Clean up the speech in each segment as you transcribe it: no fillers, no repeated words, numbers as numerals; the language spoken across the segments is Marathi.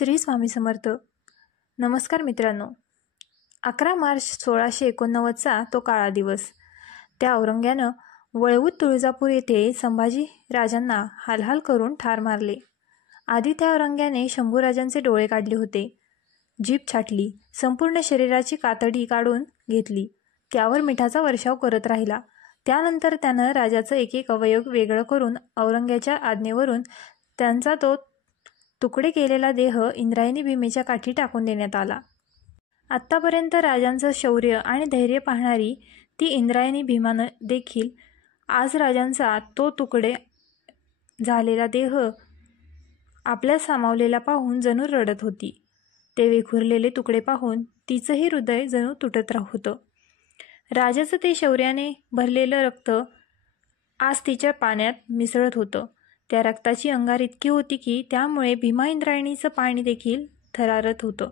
श्री स्वामी समर्थ. नमस्कार मित्रांनो. 11 मार्च 1689चा तो काळा दिवस. त्या औरंग्यानं वळवूत तुळजापूर येथे संभाजी राजांना हालहाल करून ठार मारले. आधी त्या औरंग्याने शंभूराजांचे डोळे काढले होते, जीभ छाटली, संपूर्ण शरीराची कातडी काढून घेतली, त्यावर मिठाचा वर्षाव करत राहिला. त्यानंतर त्यानं राजाचं एक एक अवयव वेगळं करून औरंग्याच्या आज्ञेवरून त्यांचा तो तुकडे केलेला देह इंद्रायणी भीमेच्या काठी टाकून देण्यात आला. आत्तापर्यंत राजांचं शौर्य आणि धैर्य पाहणारी ती इंद्रायणी भीमानं देखील आज राजांचा तो तुकडे झालेला देह आपल्या सामावलेला पाहून जणू रडत होती. ते विखुरलेले तुकडे पाहून तिचंही हृदय जणू तुटत होतं. राजाचं ते शौर्याने भरलेलं रक्त आज तिच्या पाण्यात मिसळत होतं. त्या रक्ताची अंगार इतकी होती की त्यामुळे भीमा इंद्रायणीचं पाणी देखील थरारत होतं.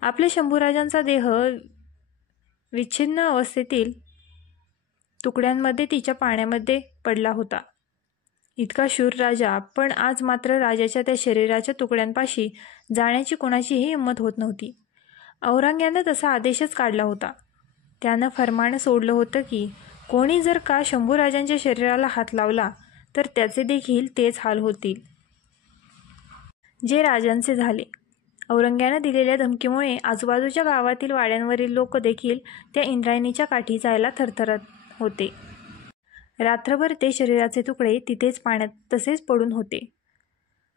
आपल्या शंभूराजांचा देह विच्छिन्न अवस्थेतील तुकड्यांमध्ये तिच्या पाण्यामध्ये पडला होता. इतका शूर राजा, पण आज मात्र राजाच्या त्या शरीराच्या तुकड्यांपाशी जाण्याची कोणाचीही हिंमत होत नव्हती. औरंग्यानं तसा आदेशच काढला होता. त्यानं फरमान सोडलं होतं की कोणी जर का शंभूराजांच्या शरीराला हात लावला तर त्याचे देखील तेच हाल होतील जे राजांचे झाले. औरंग्यानं दिलेल्या धमकीमुळे आजूबाजूच्या गावातील वाड्यांवरील लोक देखील त्या इंद्रायणीच्या काठी जायला थरथरत होते. रात्रभर ते शरीराचे तुकडे तिथेच पाण्यात तसेच पडून होते.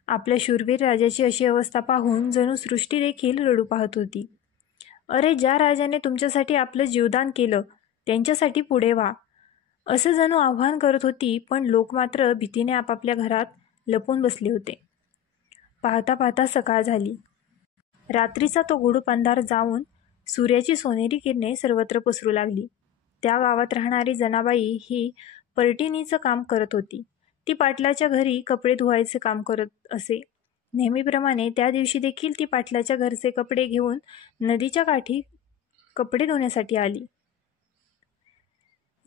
आपल्या शूरवीर राजाची अशी अवस्था पाहून जणू सृष्टी देखील रडू पाहत होती. अरे, ज्या राजाने तुमच्यासाठी आपलं जीवदान केलं त्यांच्यासाठी पुढे व्हा, असं जणू आव्हान करत होती. पण लोक मात्र भीतीने आपापल्या घरात लपून बसले होते. पाहता पाहता सकाळ झाली. रात्रीचा तो गुडूप अंधार जाऊन सूर्याची सोनेरी किरणे सर्वत्र पसरू लागली. त्या गावात राहणारी जनाबाई ही परटिणीचं काम करत होती. ती पाटलाच्या घरी कपडे धुवायचे काम करत असे. नेहमीप्रमाणे त्या दिवशी देखील ती पाटलाच्या घरचे कपडे घेऊन नदीच्या काठी कपडे धुण्यासाठी आली.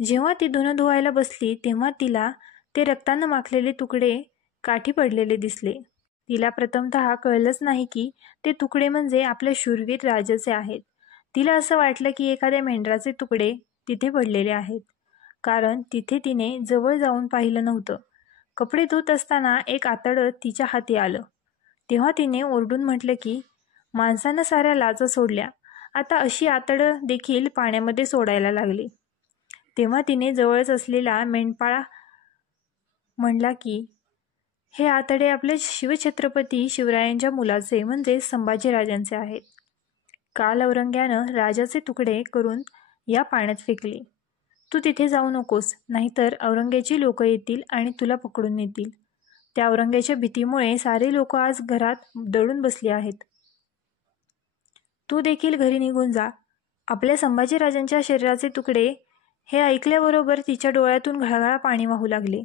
जेव्हा ती धुणं धुवायला बसली तेव्हा तिला ते रक्तानं माखलेले तुकडे काठी पडलेले दिसले. तिला प्रथमतः कळलंच नाही की ते तुकडे म्हणजे आपल्या शूरवीर राजाचे आहेत. तिला असं वाटलं की एखाद्या मेंढराचे तुकडे तिथे पडलेले आहेत, कारण तिथे तिने जवळ जाऊन पाहिलं नव्हतं. कपडे धुत असताना एक आतडं तिच्या हाती आलं. तेव्हा तिने ओरडून म्हटलं की माणसानं साऱ्या लाजा सोडल्या, आता अशी आतडं देखील पाण्यामध्ये सोडायला लागली. तेव्हा तिने जवळच असलेला मेंढपाळ म्हणला की हे आतडे आपल्या शिवछत्रपती शिवरायांच्या मुलाचे म्हणजे संभाजीराजांचे आहेत. काल औरंग्यानं राजाचे तुकडे करून या पाण्यात फेकले. तू तिथे जाऊ नकोस, नाहीतर औरंग्याची लोक येतील आणि तुला पकडून नेतील. त्या औरंग्याच्या भीतीमुळे सारे लोक आज घरात दडून बसले आहेत. तू देखील घरी निघून जा. आपल्या संभाजीराजांच्या शरीराचे तुकडे हे ऐकल्याबरोबर तिच्या डोळ्यातून घळघळा पाणी वाहू लागले.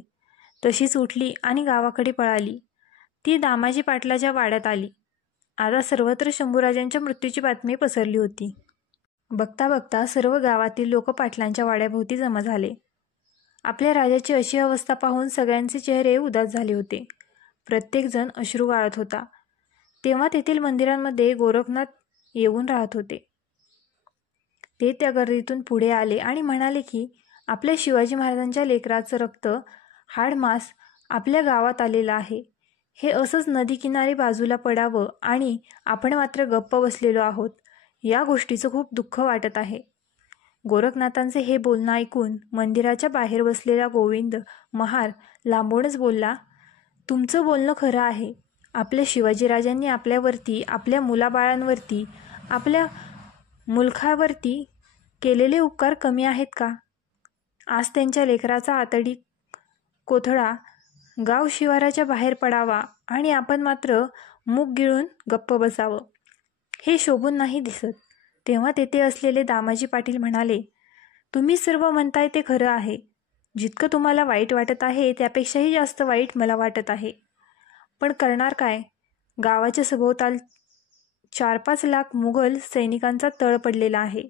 तशीच उठली आणि गावाकडे पळाली. ती दामाजी पाटलाच्या वाड्यात आली. आता सर्वत्र शंभूराजांच्या मृत्यूची बातमी पसरली होती. बघता बघता सर्व गावातील लोक पाटलांच्या वाड्याभोवती जमा झाले. आपल्या राजाची अशी अवस्था पाहून सगळ्यांचे चेहरे उदास झाले होते. प्रत्येकजण अश्रू गाळत होता. तेव्हा तेथील मंदिरांमध्ये गोरखनाथ येऊन राहत होते. ते त्या गर्दीतून पुढे आले आणि म्हणाले की आपल्या शिवाजी महाराजांच्या लेकराचं रक्त हाडमास आपल्या गावात आलेलं आहे. हे असंच नदीकिनारी बाजूला पडावं आणि आपण मात्र गप्प बसलेलो आहोत. या गोष्टीचं खूप दुःख वाटत आहे. गोरखनाथांचे हे बोलणं ऐकून मंदिराच्या बाहेर बसलेला गोविंद महार लांबूनच बोलला, तुमचं बोलणं खरं आहे. आपल्या शिवाजीराजांनी आपल्यावरती, आपल्या मुलाबाळांवरती, आपल्या मुलखावरती केलेले उपकार कमी आहेत का? आज त्यांच्या लेकराचा आतडी कोथळा गाव शिवाराच्या बाहेर पडावा आणि आपण मात्र मूग गिळून गप्प बसावं, हे शोभून नाही दिसत. तेव्हा तेथे असलेले दामाजी पाटील म्हणाले, तुम्ही सर्व म्हणताय ते खरं आहे. जितकं तुम्हाला वाईट वाटत आहे त्यापेक्षाही जास्त वाईट मला वाटत आहे. पण करणार काय? गावाच्या सभोवताल 4-5 लाख मुघल सैनिकांचा तळ पडलेला आहे.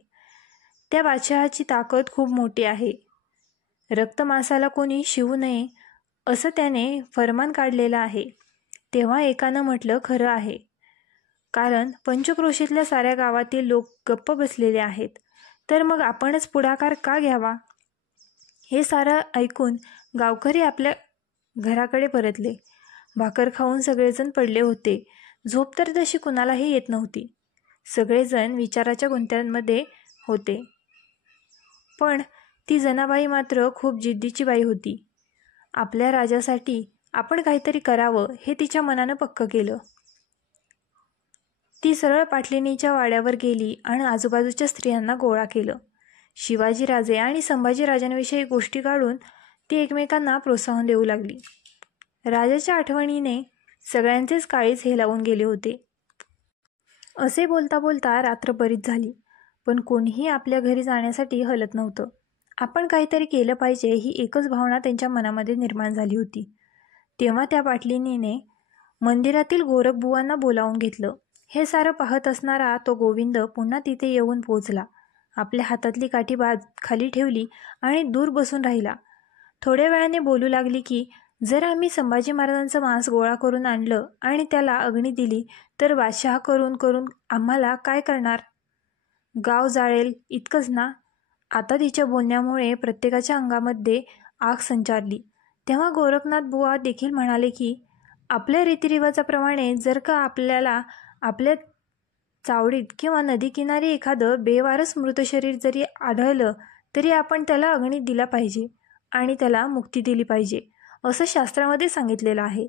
त्या बादशहाची ताकद खूप मोठी आहे. रक्तमांसाला कोणी शिवू नये असं त्याने फरमान काढलेलं आहे. तेव्हा एकानं म्हटलं, खरं आहे. कारण पंचक्रोशीतल्या साऱ्या गावातील लोक गप्प बसलेले आहेत, तर मग आपणच पुढाकार का घ्यावा? हे सारं ऐकून गावकरी आपल्या घराकडे परतले. भाकर खाऊन सगळेजण पडले होते. झोप तर तशी कुणालाही येत नव्हती. सगळेजण विचाराच्या गुंत्यांमध्ये होते. पण ती जनाबाई मात्र खूप जिद्दीची बाई होती. आपल्या राजासाठी आपण काहीतरी करावं हे तिच्या मनानं पक्क केलं. ती सरळ पाटलिणीच्या वाड्यावर गेली आणि आजूबाजूच्या स्त्रियांना गोळा केलं. शिवाजीराजे आणि संभाजीराजांविषयी गोष्टी काढून ती एकमेकांना प्रोत्साहन देऊ लागली. राजाच्या आठवणीने सगळ्यांचेच काळीज हेलावून गेले होते. असे बोलता बोलता रात्र बरीच झाली, पण कोणीही आपल्या घरी जाण्यासाठी हलत नव्हतं. आपण काहीतरी केलं पाहिजे ही एकच भावना त्यांच्या मनामध्ये निर्माण झाली होती. तेव्हा त्या पाटलिनीने मंदिरातील गोरखबुवांना बोलावून घेतलं. हे सारं पाहत असणारा तो गोविंद पुन्हा तिथे येऊन पोचला. आपल्या हातातली काठी खाली ठेवली आणि दूर बसून राहिला. थोड्या वेळाने बोलू लागली की, जर आम्ही संभाजी महाराजांचं मांस गोळा करून आणलं आणि त्याला अग्नी दिली तर बादशहा करून करून आम्हाला काय करणार? गाव जाळेल इतकंच ना? आता तिच्या बोलण्यामुळे प्रत्येकाच्या अंगामध्ये आग संचारली. तेव्हा गोरखनाथ बुवा देखील म्हणाले की, आपल्या रीतिरिवाजाप्रमाणे जर का आपल्याला आपल्या चावडीत किंवा नदीकिनारी एखादं बेवारस मृत शरीर जरी आढळलं तरी आपण त्याला अग्नी दिला पाहिजे आणि त्याला मुक्ती दिली पाहिजे, असं शास्त्रामध्ये सांगितलेलं आहे.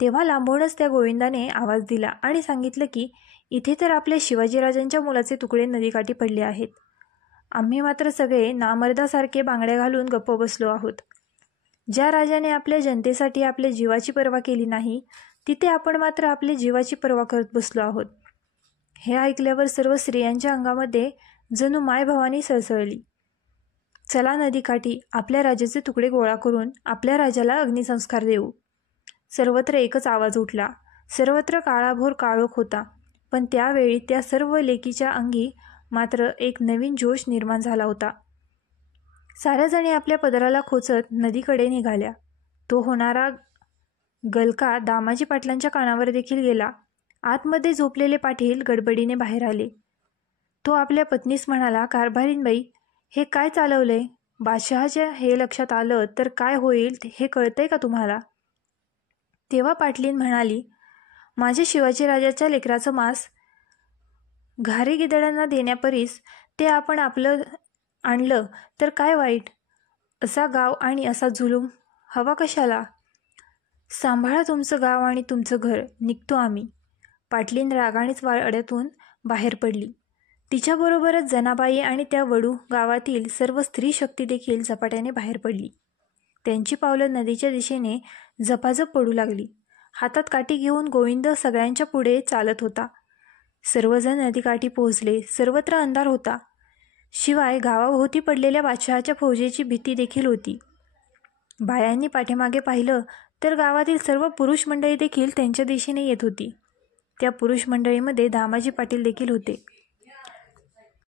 तेव्हा लांबूनच त्या गोविंदाने आवाज दिला आणि सांगितलं की, इथे तर आपल्या शिवाजीराजांच्या मुलाचे तुकडे नदीकाठी पडले आहेत. आम्ही मात्र सगळे नामर्दासारखे बांगड्या घालून गप्प बसलो आहोत. ज्या राजाने आपल्या जनतेसाठी आपल्या जीवाची पर्वा केली नाही, तिथे आपण मात्र आपल्या जीवाची पर्वा करत बसलो आहोत. हे ऐकल्यावर सर्व स्त्रियांच्या अंगामध्ये जणू मायभवानी सळसळली. चला नदीकाठी आपल्या राजाचे तुकडे गोळा करून आपल्या राजाला अग्निसंस्कार देऊ. सर्वत्र एकच आवाज उठला. सर्वत्र काळाभोर काळोख होता, पण त्यावेळी त्या सर्व लेकीच्या अंगी मात्र एक नवीन जोश निर्माण झाला होता. साऱ्या जणी आपल्या पदराला खोचत नदीकडे निघाल्या. तो होणारा गलका दामाजी पाटलांच्या कानावर देखील गेला. आतमध्ये झोपलेले पाटील गडबडीने बाहेर आले. तो आपल्या पत्नीस म्हणाला, कारभारीणबाई, हे काय चालवलंय? बादशहाच्या हे लक्षात आलं तर काय होईल हे कळतंय का तुम्हाला? तेव्हा पाटलीन म्हणाली, माझ्या शिवाजीराजाच्या लेकराचं मांस घारी गिदडांना देण्यापरीस ते आपण आपलं आणलं तर काय वाईट? असा गाव आणि असा जुलूम हवा कशाला? सांभाळा तुमचं गाव आणि तुमचं घर, निघतो आम्ही. पाटलीन रागानेच वाड्यातून बाहेर पडली. तिच्याबरोबरच जनाबाई आणि त्या वडू गावातील सर्व स्त्री शक्ती देखील झपाट्याने बाहेर पडली. त्यांची पावलं नदीच्या दिशेने झपाझप पडू लागली. हातात काठी घेऊन गोविंद सगळ्यांच्या पुढे चालत होता. सर्वजण नदीकाठी पोहोचले. सर्वत्र अंधार होता. शिवाय गावाभोवती पडलेल्या बादशहाच्या फौजेची भीती देखील होती. बायांनी पाठीमागे पाहिलं तर गावातील सर्व पुरुष मंडळी देखील त्यांच्या दिशेने येत होती. त्या पुरुष मंडळीमध्ये दामाजी पाटील देखील होते.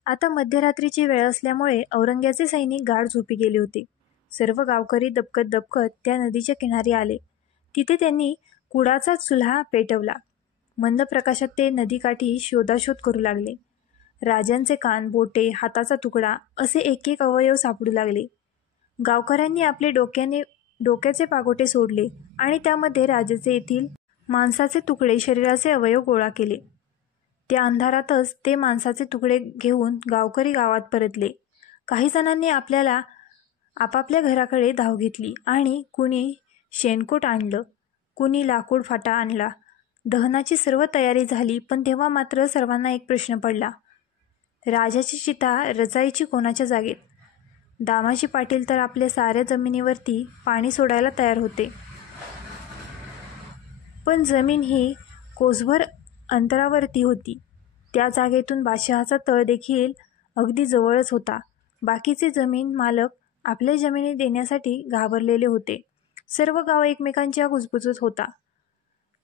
आता मध्यरात्रीची वेळ असल्यामुळे औरंग्याचे सैनिक गाढ झोपी गेले होते. सर्व गावकरी दबकत दबकत त्या नदीच्या किनारी आले. तिथे त्यांनी कुडाचा चुल्हा पेटवला. मंद प्रकाशात ते नदीकाठी शोधाशोध करू लागले. राजांचे कान, बोटे, हाताचा तुकडा असे एक एक अवयव सापडू लागले. गावकऱ्यांनी आपले डोक्याचे पागोटे सोडले आणि त्यामध्ये राजाचे येथील मांसाचे तुकडे, शरीराचे अवयव गोळा केले. त्या अंधारातच ते मांसाचे तुकडे घेऊन गावकरी गावात परतले. काही जणांनी आपापल्या घराकडे धाव घेतली आणि कुणी शेणकोट आणलं, कुणी लाकूड फाटा आणला. दहनाची सर्व तयारी झाली, पण तेव्हा मात्र सर्वांना एक प्रश्न पडला. राजाची चिता रचायची कोणाच्या जागेत? दामाजी पाटील तर आपल्या साऱ्या जमिनीवरती पाणी सोडायला तयार होते, पण जमीन ही कोसभर अंतरावरती होती. त्या जागेतून बादशहाचा तळ देखील अगदी जवळच होता. बाकीचे जमीन मालक आपल्या जमिनी देण्यासाठी घाबरलेले होते. सर्व गाव एकमेकांच्या कुजबुजत होता.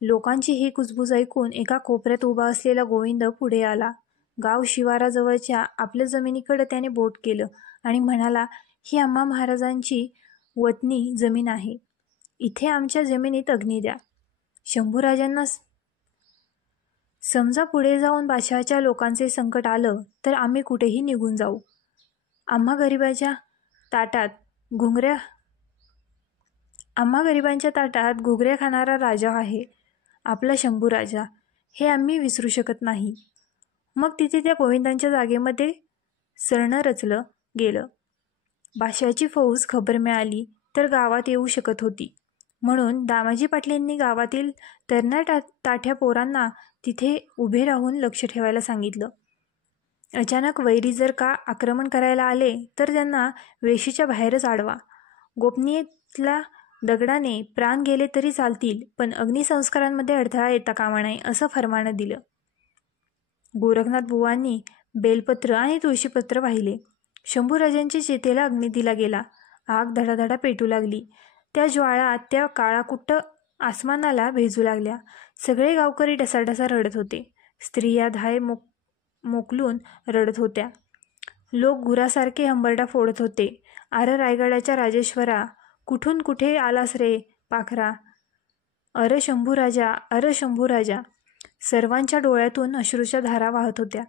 लोकांची ही कुजबूज ऐकून एका कोपऱ्यात उभा असलेला गोविंद पुढे आला. गाव शिवाराजवळच्या आपल्या जमिनीकडे त्याने बोट केलं आणि म्हणाला, ही आम्हा महाराजांची वतनी जमीन आहे. इथे आमच्या जमिनीत अग्नी द्या. शंभूराजांना समजा पुढे जाऊन बादशहाच्या लोकांचे संकट आलं तर आम्ही कुठेही निघून जाऊ. आम्हा गरिबांच्या ताटात घुगऱ्या खाणारा राजा आहे आपला शंभू राजा, हे आम्ही विसरू शकत नाही. मग तिथे त्या गोविंदांच्या जागेमध्ये सरणं रचलं गेलं. बादशहाची फौज खबर मिळाली तर गावात येऊ शकत होती, म्हणून दामाजी पाटलांनी गावातील तरण्या ताठ्या पोरांना तिथे उभे राहून लक्ष ठेवायला सांगितलं. अचानक वैरी जर का आक्रमण करायला आले तर त्यांना वेशीच्या बाहेरच अडवा. गोपनीयतेतल्या दगडाने प्राण गेले तरी चालतील, पण अग्निसंस्कारांमध्ये अडथळा येता कामा नये असं फरमानं दिलं. गोरखनाथ बुवांनी बेलपत्र आणि तुळशीपत्र वाहिले. शंभूराजांच्या चेतेला अग्नी दिला गेला. आग धडाधडा पेटू लागली. त्या ज्वाळा त्या काळाकुट्ट आसमानाला भेजू लागल्या. सगळे गावकरी ढसाढसा रडत होते. स्त्रिया धाय मोकलून रडत होत्या. लोक गुरासारखे हंबरडा फोडत होते. अरे रायगडाच्या राजेश्वरा, कुठून कुठे आलास रे पाखरा, अरे शंभूराजा, अरे शंभूराजा. सर्वांच्या डोळ्यातून अश्रूच्या धारा वाहत होत्या.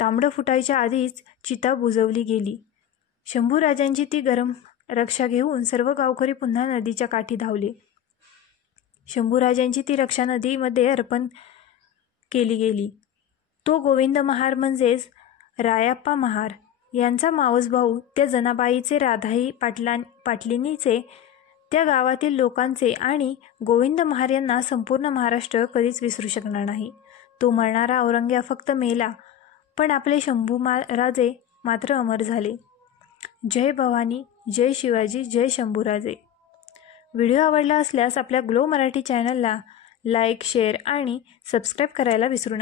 तांबडं फुटायच्या आधीच चिता बुजवली गेली. शंभूराजांची ती गरम रक्षा घेऊन सर्व गावकरी पुन्हा नदीच्या काठी धावले. शंभूराजांची ती रक्षा नदीमध्ये अर्पण केली गेली. तो गोविंद महार म्हणजेच रायाप्पा महार यांचा मावस भाऊ, त्या जनाबाईचे, राधाई पाटलिनीचे, त्या गावातील लोकांचे आणि गोविंद महार यांना संपूर्ण महाराष्ट्र कधीच विसरू शकणार नाही. तो मरणारा औरंग्या फक्त मेला, पण आपले शंभू राजे मात्र अमर झाले. जय भवानी, जय शिवाजी, जय शंभूराजे. व्हिडिओ आवडला असल्यास आपल्या ग्लो मराठी चॅनलला लाईक, शेअर आणि सबस्क्राईब करायला विसरू नका.